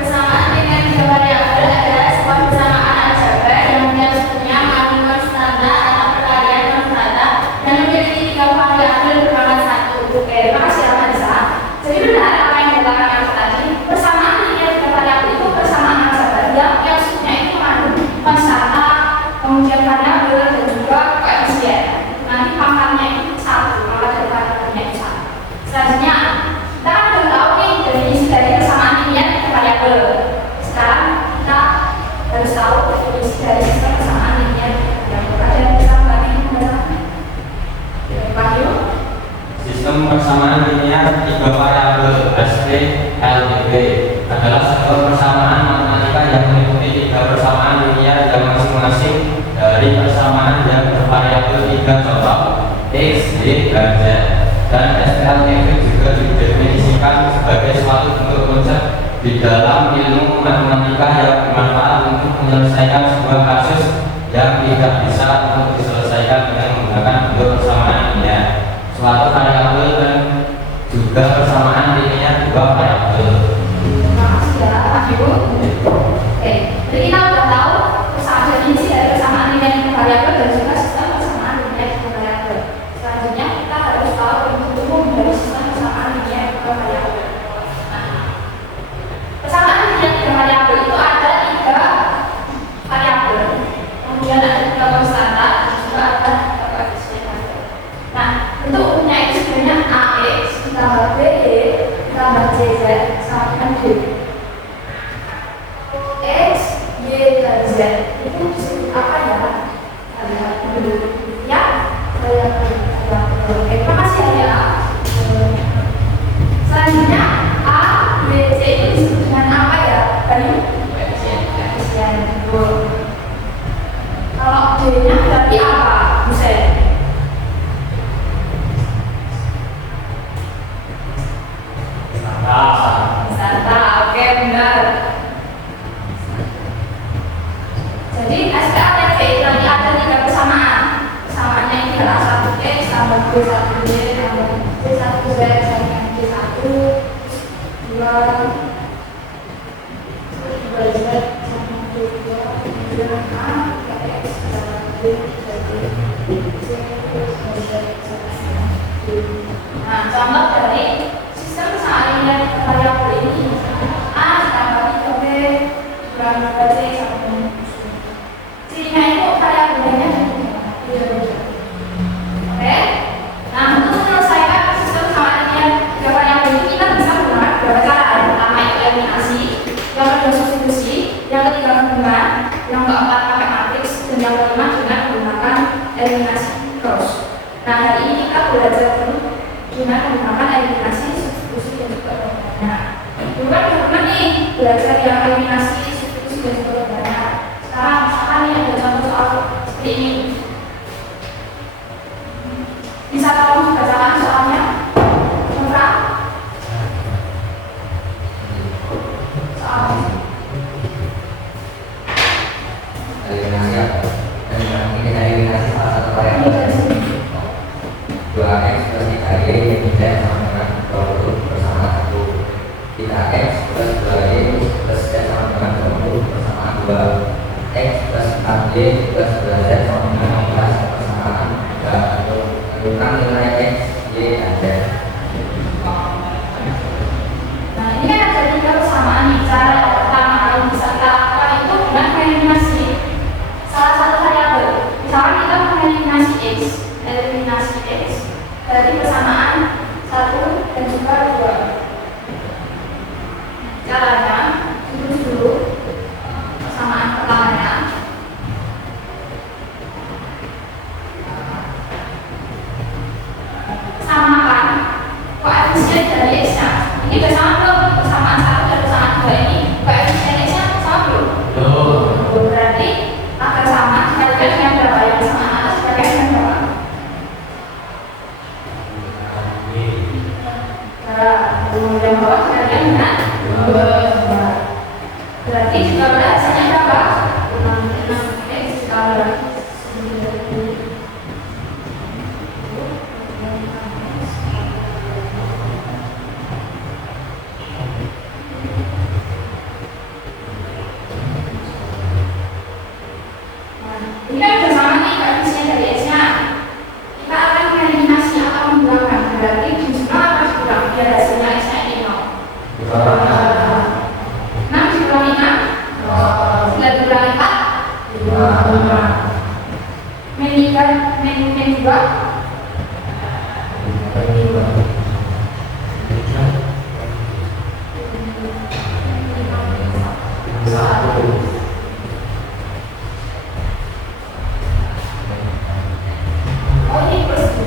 Persamaan dengan tiga variabel adalah sebuah persamaan aljabar yang punya strukturnya persamaan linear yang masing-masing dari persamaan yang bervariabel 3 contoh X, Y, dan Z. Dan SPLF juga didefinisikan sebagai suatu bentuk konsep di dalam ilmu matematika yang bermanfaat untuk menyelesaikan sebuah kasus yang tidak bisa untuk diselesaikan dengan menggunakan bentuk persamaan linear. Suatu variabel dan juga persamaan linear dua variabel. Terima kasih ya, Pak Ibu. Oke, jadi kita sudah tahu definisi dari persamaan linear dan variabel dan juga sistem persamaan linear dan variabel. Selanjutnya kita harus tahu bentuk umum dari sistem persamaan linear dan variabel. Persamaan linear dan variabel itu ada 3 variabel, kemudian ada 3 konstanta, dan juga ada koefisien. Nah, bentuk umumnya itu sebenarnya AX ditambah BY ditambah CZ sama dengan D. X, Y, dan Z itu disebut apa ya? Variabel. Ya, variabel. Oke, terima kasih ya. Selanjutnya A, B, C itu disebut dengan apa ya? Bayu? Koefisien. Kalau D-nya berarti apa? Buset. Wisata, oke benar. Jadi SPLF nanti ada 3 persamaan. Persamaannya ini adalah 1X tambah B1Y tambah B1Z sama dengan B1 2 2Z sama B2 kemudian A 3X tambah B 3Z C terus Z sama D. Nah, contoh dari sistem persamaan linear variabel ini A ditambah 3B kurang 2C sama dengan cirinya itu variabelnya oke. Nah, untuk menyelesaikan sistem persamaan linear variabel ini kita bisa menggunakan beberapa cara. Yang pertama itu eliminasi, yang kedua substitusi, yang ketiga gabungan, yang keempat pakai matriks, dan yang kelima dengan menggunakan eliminasi cross. Nah, hari ini kita belajar dengan menggunakan eliminasi, substitusi, dan juga gabungan. Nah, dulu kan teman-teman nih belajar yang eliminasi, substitusi, dan juga gabungan. Sekarang misalkan nih ada contoh soal seperti ini. Bisa tolong dibacakan soalnya? Nora? Soal eliminasi apa? Eliminasi salah satu variabel 2X plus 3Y yang tidak sama dengan 20 bersama 1 3X plus 2Y plus Z sama dengan 20 bersama 2 X plus 4Y plus 2Z sama dengan 16 bersama 3 tentukan nilai X, Y, dan Z. Nah, ini kan ada 3 persamaan nih. Cara yang pertama yang bisa kita lakukan itu dengan eliminasi salah satu variabel. Misalkan kita mengeliminasi X, eliminasi X dari persamaan 1 dan juga 2. Caranya tulis dulu persamaan pertamanya. Samakan koefisien dari X-nya. Ini bersama belum? Persamaan 1 dan persamaan 2 ini koefisien X-nya sama belum? Belum. Berarti agar sama dikalikan dengan berapa? Yang persamaan atas dikalikan dengan berapa? Yang bawah dikalikan dengan 2. Berarti juga hasilnya berapa? 6 X ditambah 9. Ini kan udah sama nih koefisien dari X-nya. Kita akan mengeliminasi atau menghilangkan. Berarti jumlah akan dikurang biar hasilnya X-nya ini 0. 6 dikurangi 6 9 dikurangi 4 min 3 min 2 oh ini plus 2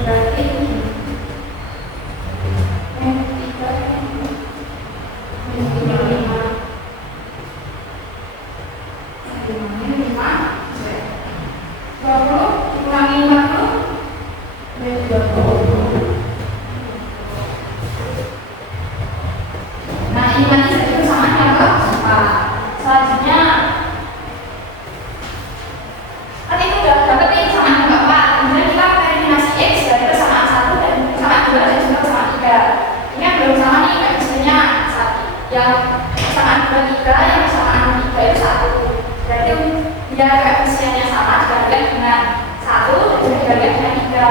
berarti min 3 min 5 20 dikurangi 50 menjadi 20. Nah, ini nanti jadi persamaan yang keempat. Selanjutnya kan itu udah dapat nih persamaan yang keempat. Kemudian kita eliminasi X dari persamaan 1 dan persamaan 2 dan juga persamaan 3. Ini yang belum sama nih, X-nya yang persamaan 2, 3, yang persamaan 3 itu 1. Berarti biar koefisiennya sama dibandingkan dengan 1 dan juga dibandingkan dengan 3.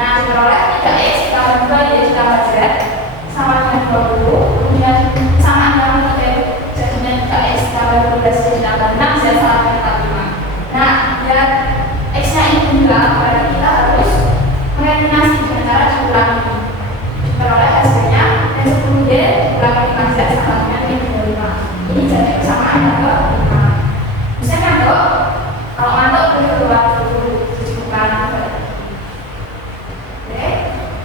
Nah, diperoleh 3X ditambah 2 Y ditambah Z sama dengan 20. Kemudian persamaan yang 3 itu jadinya 3X ditambah 12 Y ditambah 6 Z sama dengan 45. Nah, biar X-nya ini bulat, berarti kita harus mengeliminasi dengan cara dikurangi. Diperoleh hasilnya yang 10Y dikurangi 5Z sama dengan 25. Ini jadi persamaan yang ke-5. Bisa ngantuk? Kalau ngantuk boleh keluar dulu, bukan. Oke,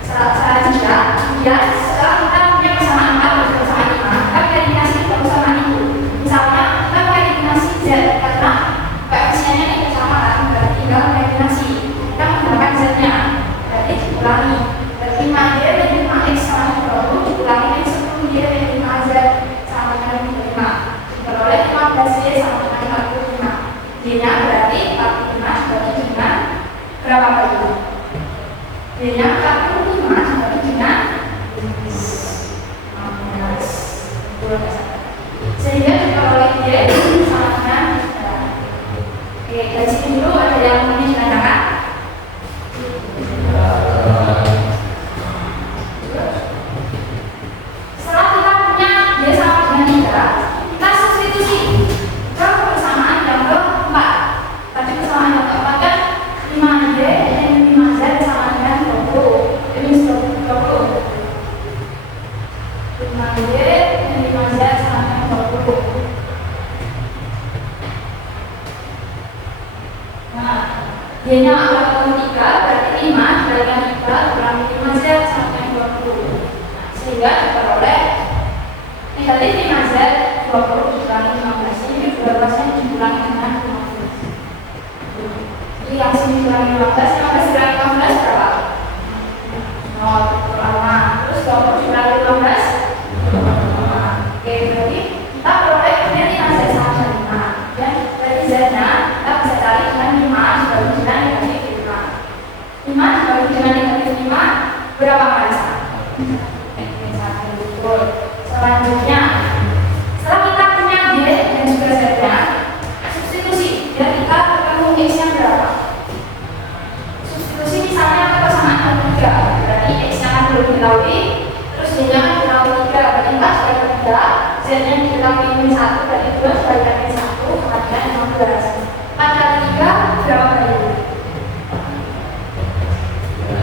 selanjutnya, kemudian setelah kita punya persamaan 4 dan persamaan 5, kita verifikasi persamaan itu. Misalnya, kita verifikasi Z karena koefisiennya ini sama kan, berarti tinggal verifikasi. Kita menggunakan Z-nya, berarti dikurangi. Berarti 5Y dan 5X sama dengan 20 dikurangi dengan 10Y dan 5Z sama dengan 25. Diperoleh 15Y sama dengan 45. Y-nya berarti 45 dibagi dengan berapa kali? Y-nya 45 dibagi dengan 15. Sehingga diperoleh Y sama dengan 3. Oke, dari sini dulu ada yang ingin ditanyakan? Setelah kita punya Y sama dengan 3, kita substitusi ke persamaan yang keempat. Tadi persamaan yang keempat kan 5Y dan 5Z sama dengan 20. Ini 20. 5Y dan 5Z sama dengan 20. Nah, Y-nya adalah 3, berarti 5 dibalikan 3 kurangi 5Z sama dengan 20. Nah, sehingga diperoleh negatif 5Z 20 dikurangi 15. Ini 12-nya dikurangi dengan 15. Jadi yang sini dikurangi 15, 15 dikurangi 15 berapa? 0, pertama. Terus 20 dikurangi 15 Oke, berarti kita peroleh kemudian 5Z sama dengan 5. Dan berarti Z-nya kita bisa cari dengan 5 dibagi dengan negatif 5. 5 dibagi dengan negatif 5 berapa masa? Betul. Selanjutnya, setelah kita punya Y dan juga Z-nya, substitusi. Dan kita ketemu X-nya berapa? Substitusi misalnya ke persamaan 3. Berarti X-nya kan belum diketahui, terus Y-nya kan diketahui 3. Berarti 4 dibagi 3, Z-nya diketahui min 1, berarti 2 dibagi min 1 sama dengan 15. 4 kali 3 berapa kali?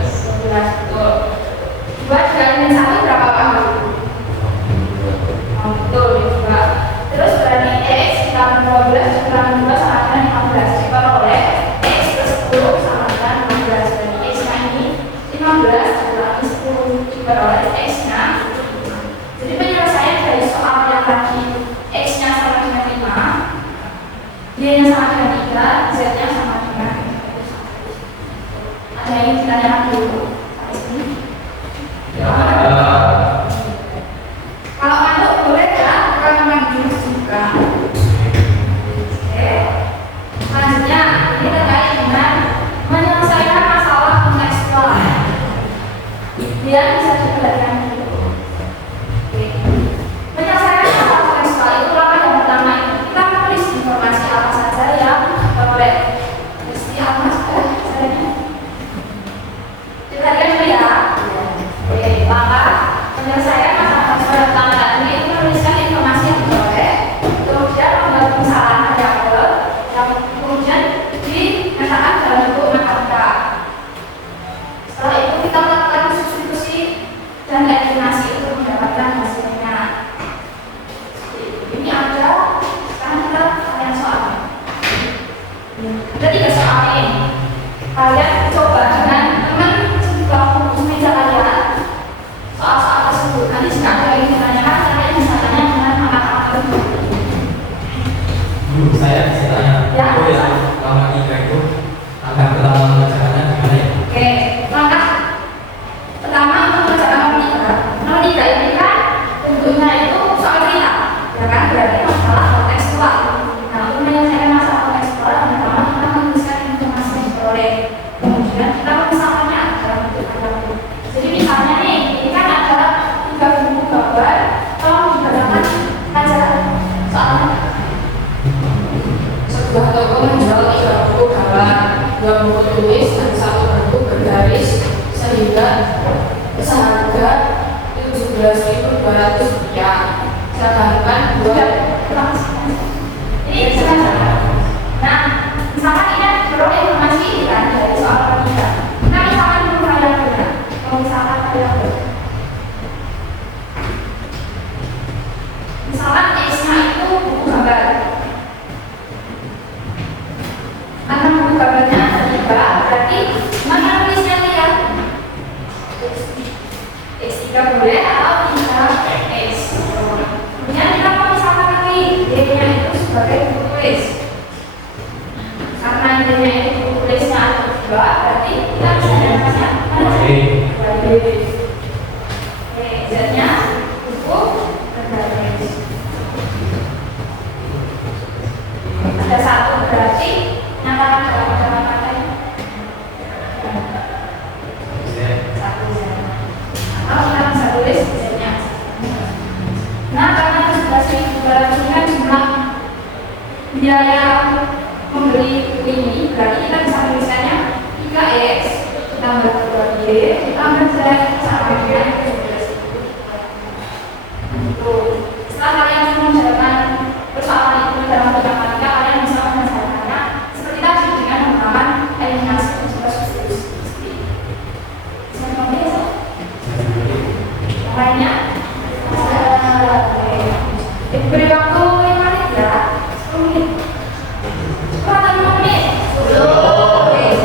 11. Betul. 2 dibagi min 1 berapa kali? Betul, juga. Terus berarti X ditambah 12 dikurangi 2 sama dengan 15. Diperoleh X plus 10 sama dengan 15. Berarti X-nya ini 15 dikurangi 10. Diperoleh X-nya 5. Jadi penyelesaian dari soal yang tadi X-nya sama dengan 5, Y-nya sama dengan 3, Z-nya sama dengan 1. Ada yang ingin ditanyakan dulu? Sampai sini? Kalau ngantuk boleh ya, kalau ngantuk juga. Oke. Selanjutnya, ini terkait dengan menyelesaikan masalah kontekstual. Biar bisa diperhatikan dulu. Oke. Menyelesaikan masalah kontekstual itu langkah yang pertama itu kita menulis informasi apa saja yang Sebuah toko menjual 3 buku gambar, 2 buku tulis, dan 1 buku bergaris sehingga seharga Rp17.200. Sedangkan ini misalkan, nah misalkan ini perlu informasi kan dari soal kita. Nah misalkan dulu kalian benar, kalau misalkan kalian benar, misalkan X-nya itu buku gambar. Karena buku gambarnya ada 3, berarti mana tulisnya ya? X3 boleh atau 3X. Kemudian kita mau misalkan lagi D-nya itu sebagai buku tulis. Karena D-nya itu buku tulisnya ada 2, berarti kita bisa menggunakannya Z-nya buku bergaris. Ada 1 berarti nyatakan dalam kata-katanya 1 Z. Atau kita bisa tulis Z-nya. Nah, karena 11.200 ini kan jumlah biaya membeli buku ini, berarti kita bisa tulisannya 3X ditambah 2Y ditambah Z sama dengan 11.200. Setelah kalian mengerjakan persoalan itu dalam matematika, kalian bisa menyelesaikannya seperti tadi dengan menggunakan eliminasi dan substitusi. Lainnya, beri waktu 5 menit ya, 10 menit. Kurang 5 menit. 10 menit.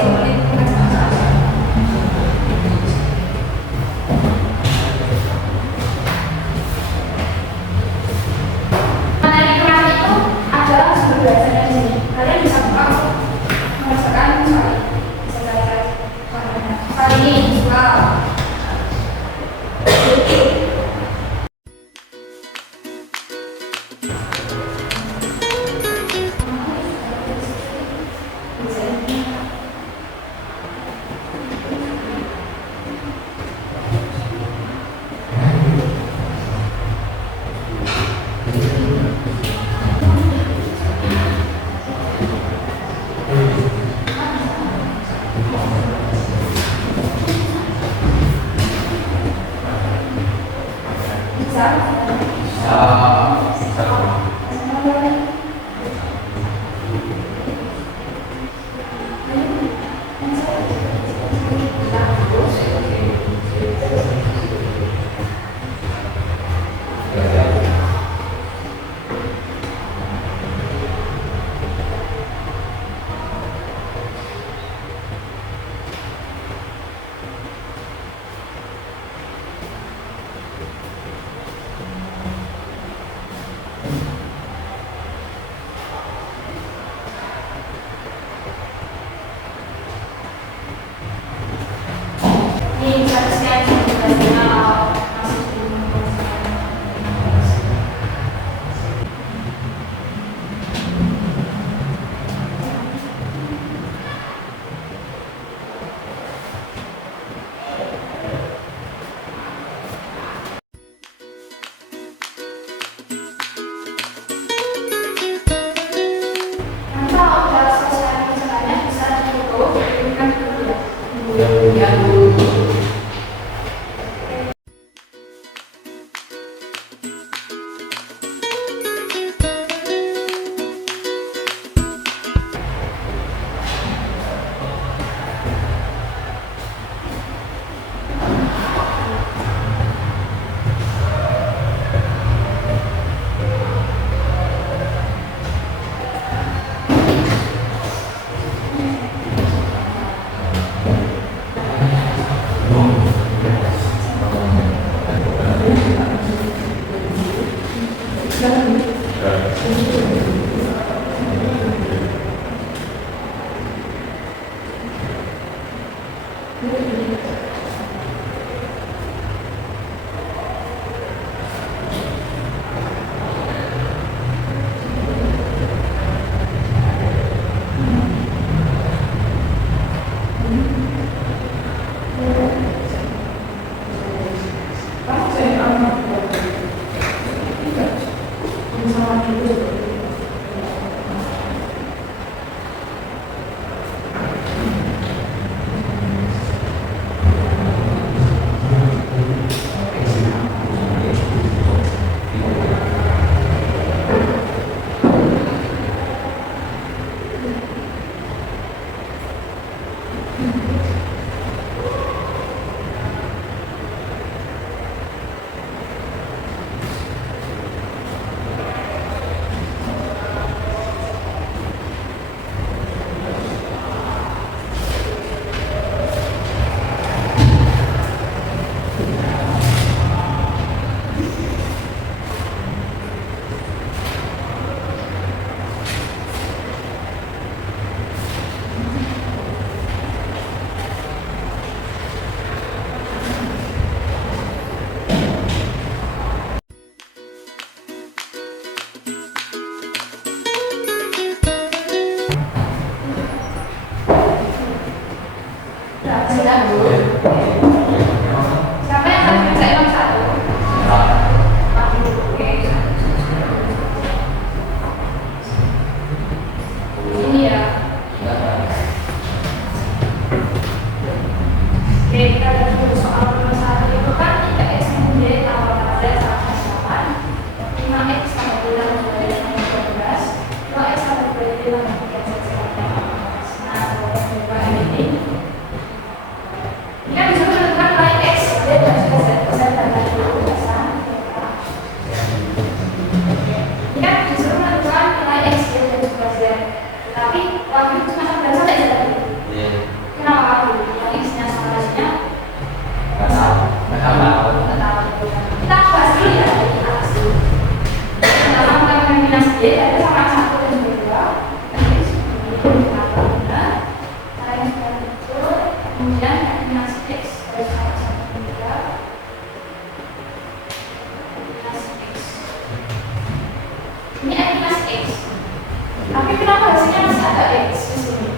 Tapi kenapa hasilnya masih ada X di sini?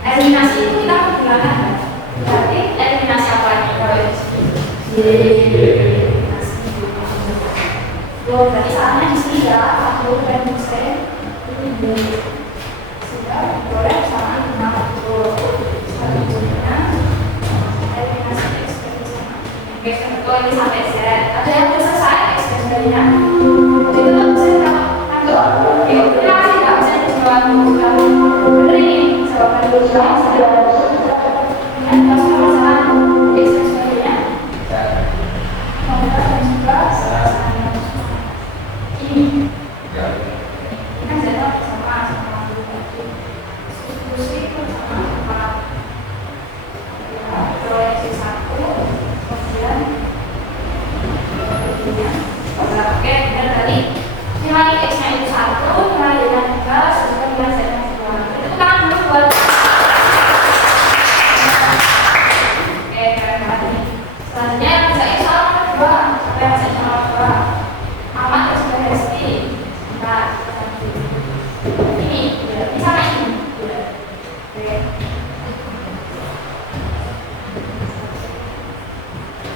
Eliminasi itu kita menggunakan berarti eliminasi apa ini kalau di sini? Eliminasi. Berarti salahnya di sini ya, aku dan Muslim ini sudah boleh sama dengan aku. Selanjutnya eliminasi X dari sana. Oke, kalau ini sampai Z. Ada yang sudah selesai X darinya. Jadi tetap bisa kantor. Oke, terima kasih ya bisa dijawab. Benar ini jawaban dulu sudah. Yang masalah X darinya. Komputer dan juga ini. Ini kan Z sama substitusi sama proyeksi 1 kemudian oke, benar tadi nilai X nya itu 1, nilai Y nya 2, serta nilai Z nya 2. Itu kan dulu buat oke, keren banget nih. Selanjutnya yang bisa X sama 2, apa yang bisa sama 2 amat ya sudah pasti. Nah, ini sama ini oke.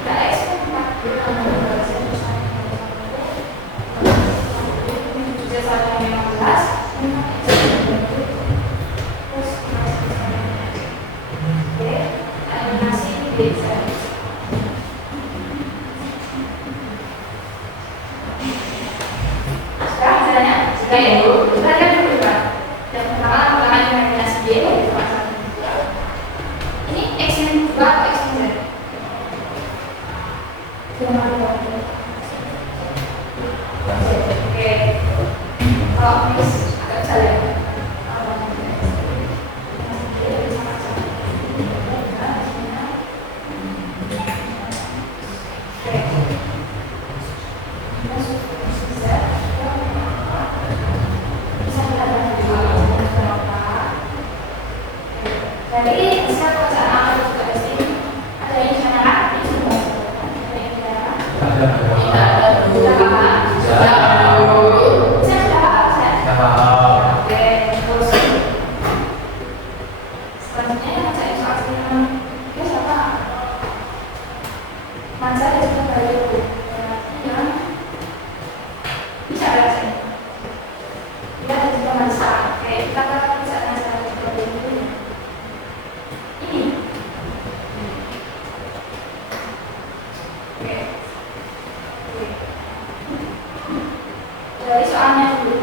X ini X yang 2 atau X yang Z? Oke, kalau mix agak bisa ya. Jadi bisa pekerjaan apa juga di sini. Ada yang general, ada yang general. Tidak ada apa? Saya sudah paham, saya. Oke, terus selanjutnya yang saya soalnya, ya siapa? Masa ada juga dari itu. Yang bisa ada saya. Kita ada juga masa. Oke, kita akan misalnya saya seperti ini. Ini. Oke. Dari soalnya dulu.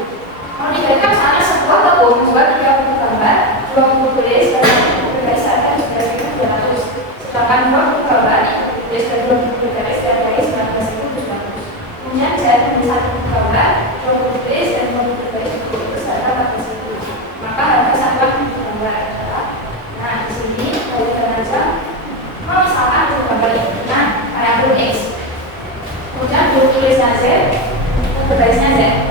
Kalau diberikan soalnya sebuah tepung, dua 30 gambar, 20 tulis dan 20 garis ada sudah sekitar 200. Sedangkan 20 gambar, tulis dan 20 garis ada 19.700. Kemudian dari 1 gambar, 20 tulis dan 20 garis itu ada 14.000. Maka harga satuan gambar adalah. Nah, di sini kalau kita baca, kalau misalkan itu gambar ini, nah, variabel X. Kemudian 20 tulisnya Z, untuk garisnya Z.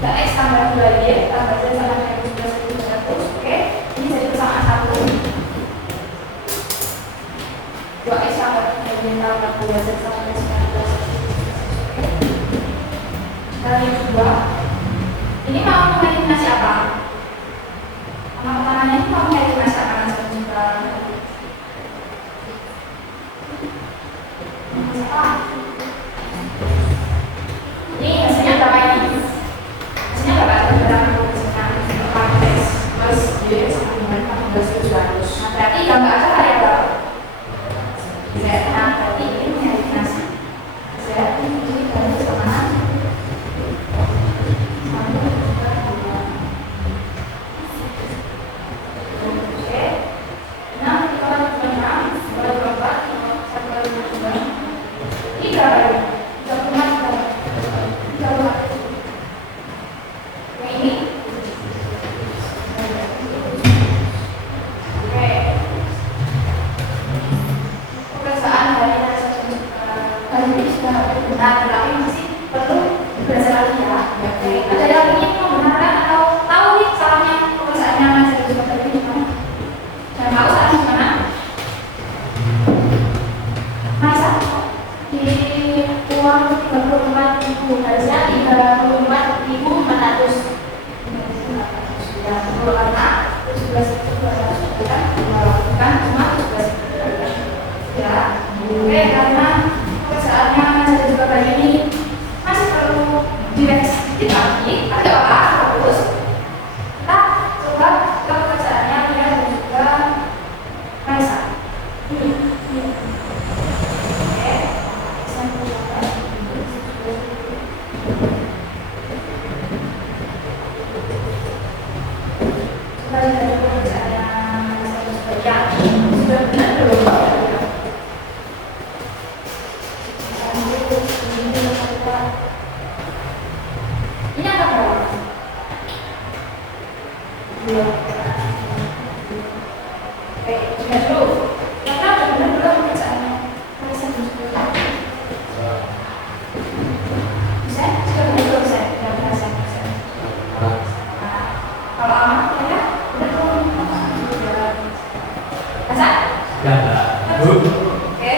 Kita X tambah 2Y tambah Z sama dengan 19.700. Oke, ini jadi persamaan 1. 2X tambah 2Y tambah 2Z sama dengan 19.700. Dan yang kedua, ini mau mengeliminasi apa? Nama pertamanya ini mau mengeliminasi apa? Ini hasilnya berapa ini? Hasilnya berapa? Berapa hasilnya? 4X plus Y sama dengan 14.700. Nah, berarti kalau nggak ada variabel Z. Nah, berarti ini mengeliminasi Z ini dari persamaan 1, 2, 3. Oke. 6, 5, 6, 2, 4, 1, 2. Ini berapa ini? 34 berapa? 34. Yang ini? Oke. Pemeriksaan dari hasil ini sudah benar, tapi masih perlu belajar lagi ya. Oke. Ada yang ingin membenarkan atau tahu nih salahnya pemeriksaannya hasil juga tadi gimana? Jangan tahu salahnya gimana? Masa? Di uang 34.000 harusnya 30 karena 17 itu bukan cuma 17 ya. Oke, karena pekerjaannya saya juga kali ini masih perlu direvisi sedikit lagi, ada apa-apa terus kita coba ke pekerjaannya Ria dan juga Raisa. Oke, saya coba. Coba lihat pekerjaannya Raisa sudah benar belum? Ini apa berapa? Belum. Oke, lihat dulu. Karena benar belum pekerjaannya. Bisa? Sudah benar belum saya? Sudah benar saya. Nah, kalau aman, ya, benar belum? Bisa? Ya, Oke,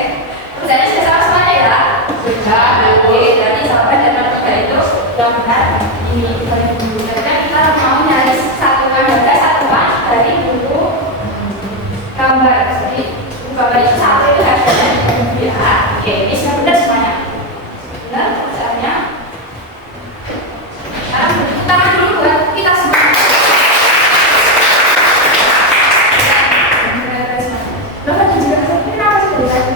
pekerjaannya sudah sama semuanya ya? Sudah. Oke, berarti sampai dan tiga itu sudah benar. Ini kita lihat dulu. Karena kita mau nyari satuan data, satuan dari buku gambar. Jadi buku gambar itu satu itu hasilnya ya. Oke, ini sudah benar semuanya. Benar pekerjaannya. Sekarang tepuk tangan dulu buat kita semua. Lo kan juga kenapa sih belajar?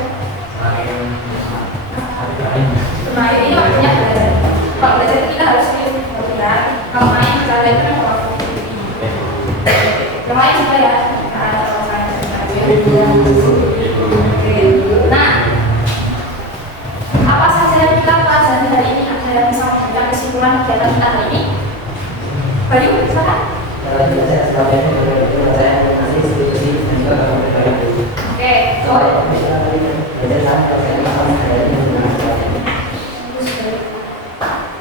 Nah, ini waktunya belajar. Kalau belajar kita harus belajar. Kalau main kita belajar kan kalau yang lain juga ya. Nah, apa saja yang kita pelajari hari ini? Ada yang bisa memberikan kesimpulan kegiatan kita hari ini? Bayu, silakan. Oke,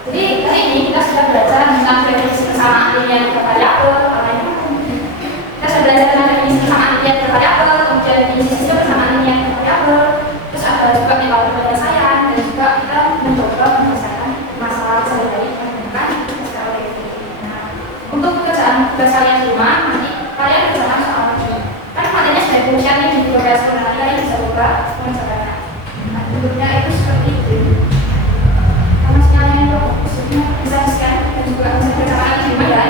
jadi hari ini kita sudah belajar tentang definisi kesamaan linear bervariabel. Kita sudah belajar tentang definisi kesamaan linear bervariabel, kemudian definisi sistem kesamaan linear bervariabel. Terus ada juga metode penyelesaian dan juga kita mencoba menyelesaikan masalah sehari-hari menggunakan SQL. Nah, untuk pekerjaan tugas kalian di rumah, nanti kalian kerjakan soal lagi. Kan materinya sudah diberikan nih di tugas nanti kalian bisa buka mengerjakannya. Nah, bentuknya itu seperti itu. Sama sekalian dong, bisa scan dan juga bisa kerjakan lagi di rumah ya.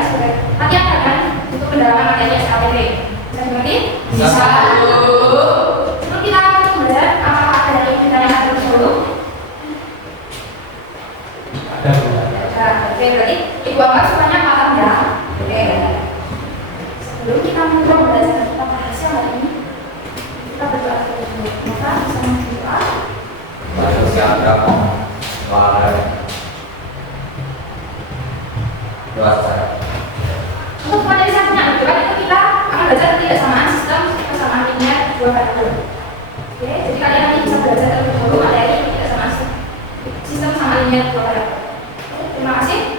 Nanti ada kan untuk pendalaman materi SKPD. Bisa dimengerti? Bisa. Terus kita akan belajar apakah ada dari kita yang akan dulu. ada. Oke, berarti ibu bapak semuanya paham ya. Oke. Sebelum kita mulai belajar tentang hasil hari ini, kita berdoa dulu. Maka bisa berdoa. Manusia berapa? Doa saya. Untuk materi selanjutnya, coba itu kita akan belajar ketidaksamaan sistem kesamaan linear dua variabel. Oke, jadi kalian nanti bisa belajar terlebih dahulu materi ketidaksamaan sistem kesamaan linear dua variabel. Terima kasih.